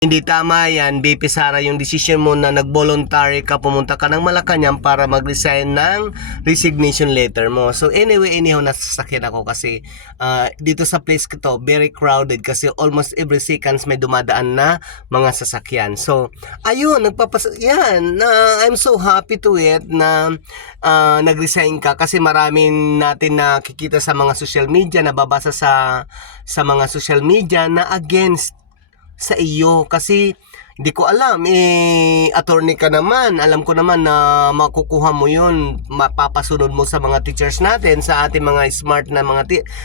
Hindi tama yan, BP Sara, yung decision mo na nag-voluntary ka, pumunta ka ng Malacanang para mag-resign ng resignation letter mo. So anyway, anyhow, nasasakyan ako kasi dito sa place ko to, very crowded kasi almost every seconds may dumadaan na mga sasakyan. So, ayun, I'm so happy to it na nag-resign ka kasi maraming natin nakikita sa mga social media, nababasa sa mga social media na against sa iyo kasi hindi ko alam, attorney ka naman, alam ko naman na makukuha mo yun, mapapasunod mo sa mga teachers natin, sa ating mga smart na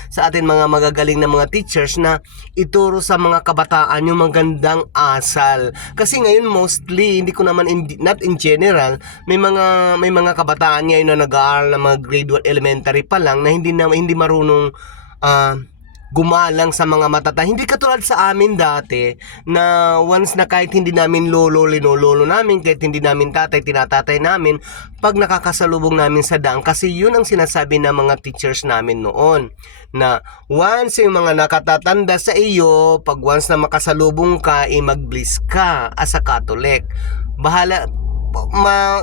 sa ating mga magagaling na mga teachers na ituro sa mga kabataan yung magandang asal. Kasi ngayon mostly, hindi ko naman, not in general, may mga kabataan ngayon na nag-aaral na mga grade 1 elementary pa lang na hindi marunong gumalang sa mga matata. Hindi katulad sa amin dati na once na kahit hindi namin lolo namin, kahit hindi namin tinatatay namin, pag nakakasalubong namin sa daan, kasi yun ang sinasabi ng mga teachers namin noon, na once yung mga nakatatanda sa iyo, pag once na makasalubong ka, mag-bless ka as a Catholic. Bahala,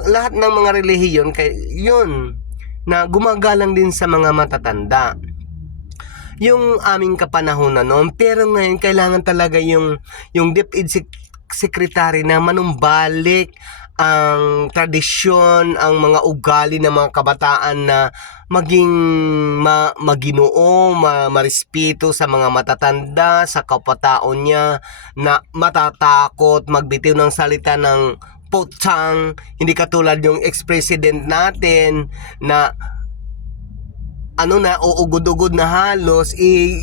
lahat ng mga relihiyon, yun, na gumagalang din sa mga matatanda. Yung aming kapanahon na noon, pero ngayon kailangan talaga yung DepEd Secretary na manumbalik ang tradisyon, ang mga ugali ng mga kabataan na maging maginoo, marespeto sa mga matatanda, sa kapatao niya, na matatakot magbitiw ng salita ng potang, hindi katulad yung ex-president natin na uugod-ugod na halos,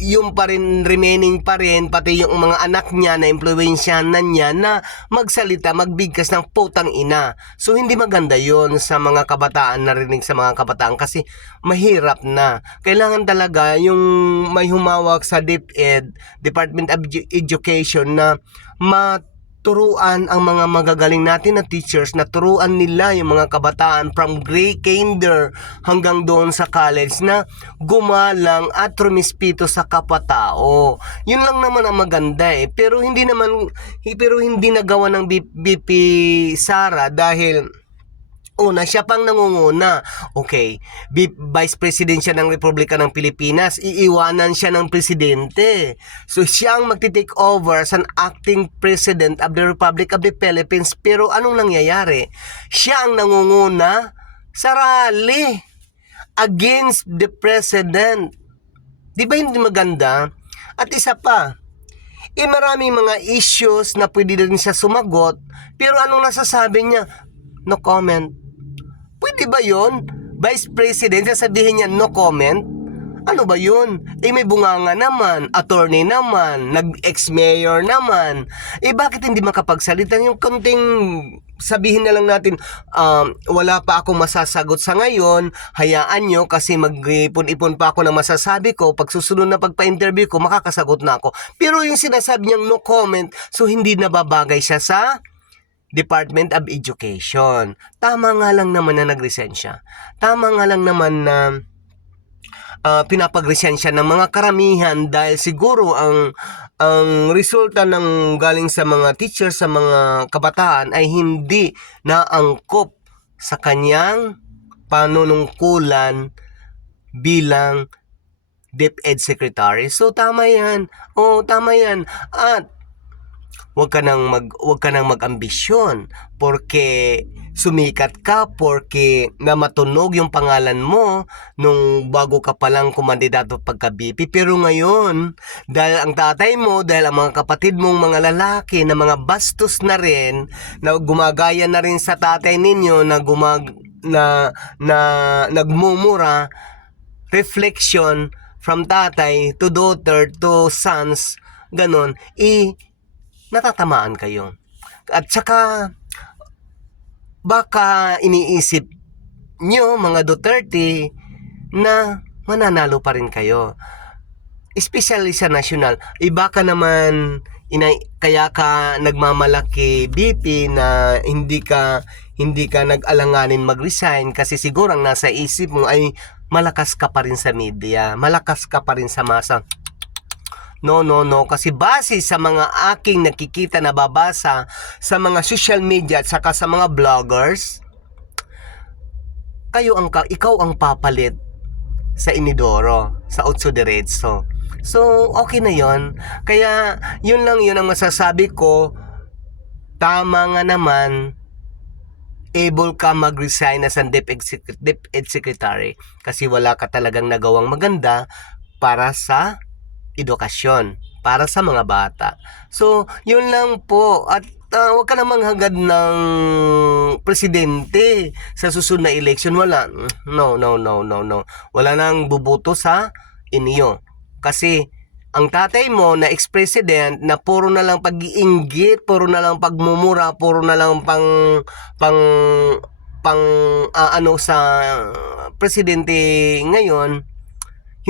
yung pa rin, remaining pa rin, pati yung mga anak niya na impluwensyahan niya na magsalita, magbigkas ng putang ina. So hindi maganda yon sa mga kabataan, narinig sa mga kabataan kasi mahirap na. Kailangan talaga yung may humawak sa DepEd, Department of Education, na turuan ang mga magagaling natin na teachers, na turuan nila yung mga kabataan from kinder hanggang doon sa college na gumalang at rumispito sa kapatao. Yun lang naman ang maganda pero hindi nagawa ng BP Sara dahil una, siya pang nangunguna. Okay, Vice President siya ng Republika ng Pilipinas, iiwanan siya ng presidente. So siya ang magti-take over as an acting President of the Republic of the Philippines. Pero anong nangyayari? Siya ang nangunguna sa rally against the President. Di ba hindi maganda? At isa pa, maraming mga issues na pwede din siya sumagot, pero anong nasasabi niya? No comment. Pwede ba yun? Vice President, sasabihin niya no comment? Ano ba yun? May bunganga naman, attorney naman, nag-ex-mayor naman. Bakit hindi makapagsalita? Yung konting sabihin na lang natin, wala pa akong masasagot sa ngayon, hayaan nyo kasi mag-ipon-ipon pa ako ng masasabi ko, pag susunod na pagpa-interview ko, makakasagot na ako. Pero yung sinasabi niyang no comment, so hindi nababagay siya sa Department of Education. Tama nga lang naman na nag-resign siya. Tama nga lang naman na pinapag-resign siya ng mga karamihan dahil siguro ang resulta ng galing sa mga teachers, sa mga kabataan ay hindi naangkop sa kanyang panunungkulan bilang DepEd Secretary. So tama yan. Tama yan. At Huwag ka nang mag-ambisyon porque sumikat ka, porque na matunog yung pangalan mo nung bago ka palang kumandidato pagka-BP. Pero ngayon, dahil ang tatay mo, dahil ang mga kapatid mong mga lalaki na mga bastos na rin, na gumagaya na rin sa tatay ninyo, na nagmumura, reflection from tatay to daughter to sons, ganon, natatamaan kayo. At saka baka iniisip nyo mga Duterte na mananalo pa rin kayo, especially sa national. Baka naman kaya ka nagmamalaki BP na hindi ka nag-alanganin mag-resign kasi siguro ang nasa isip mo ay malakas ka pa rin sa media, malakas ka pa rin sa masa. No, no, no. Kasi base sa mga aking nakikita, nababasa sa mga social media at saka sa mga vloggers, ikaw ang papalit sa inidoro, sa Otso Diretso. So, okay na yon. Kaya, yun lang yun ang masasabi ko. Tama nga naman, able ka mag-resign as ang DepEd Secretary kasi wala ka talagang nagawang maganda para sa edukasyon, para sa mga bata. So, yun lang po. At huwag ka namang hagad ng presidente sa susunod na election. Wala. No, no, no, no, no. Wala nang bubuto sa inyo. Kasi, ang tatay mo na ex-president na puro na lang pag-iinggit, puro na lang pagmumura, puro na lang pang ano sa presidente ngayon,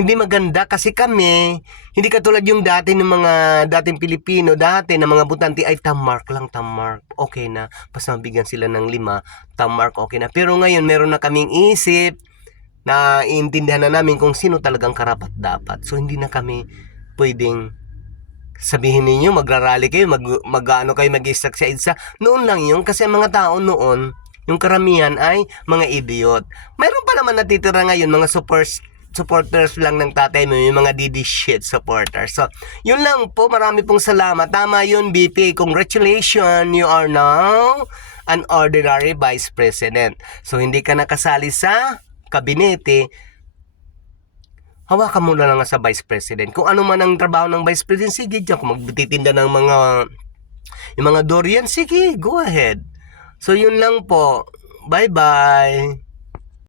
hindi maganda kasi kami, hindi katulad yung dati ng mga dating Pilipino, dati na mga butante ay tamark lang, tamark, okay na. Basta mabigyan sila ng 5, tamark, okay na. Pero ngayon, meron na kaming isip na iintindihan na namin kung sino talagang karapat dapat. So, hindi na kami pwedeng sabihin ninyo, magrarally kayo, mag-ano kayo, mag-extract sa EDSA. Noon lang yun, kasi ang mga tao noon, yung karamihan ay mga idiot. Mayroon pa naman natitira ngayon, mga supporters lang ng tatay mo, yung mga DD shit supporters. So, yun lang po. Marami pong salamat. Tama yun, BP. Congratulations, you are now an ordinary Vice President. So, hindi ka nakasali sa kabinete. Hawakan mo na lang sa Vice President. Kung ano man ang trabaho ng Vice President, sige dyan. Kung magtitinda ng yung mga durian, sige, go ahead. So, yun lang po. Bye-bye.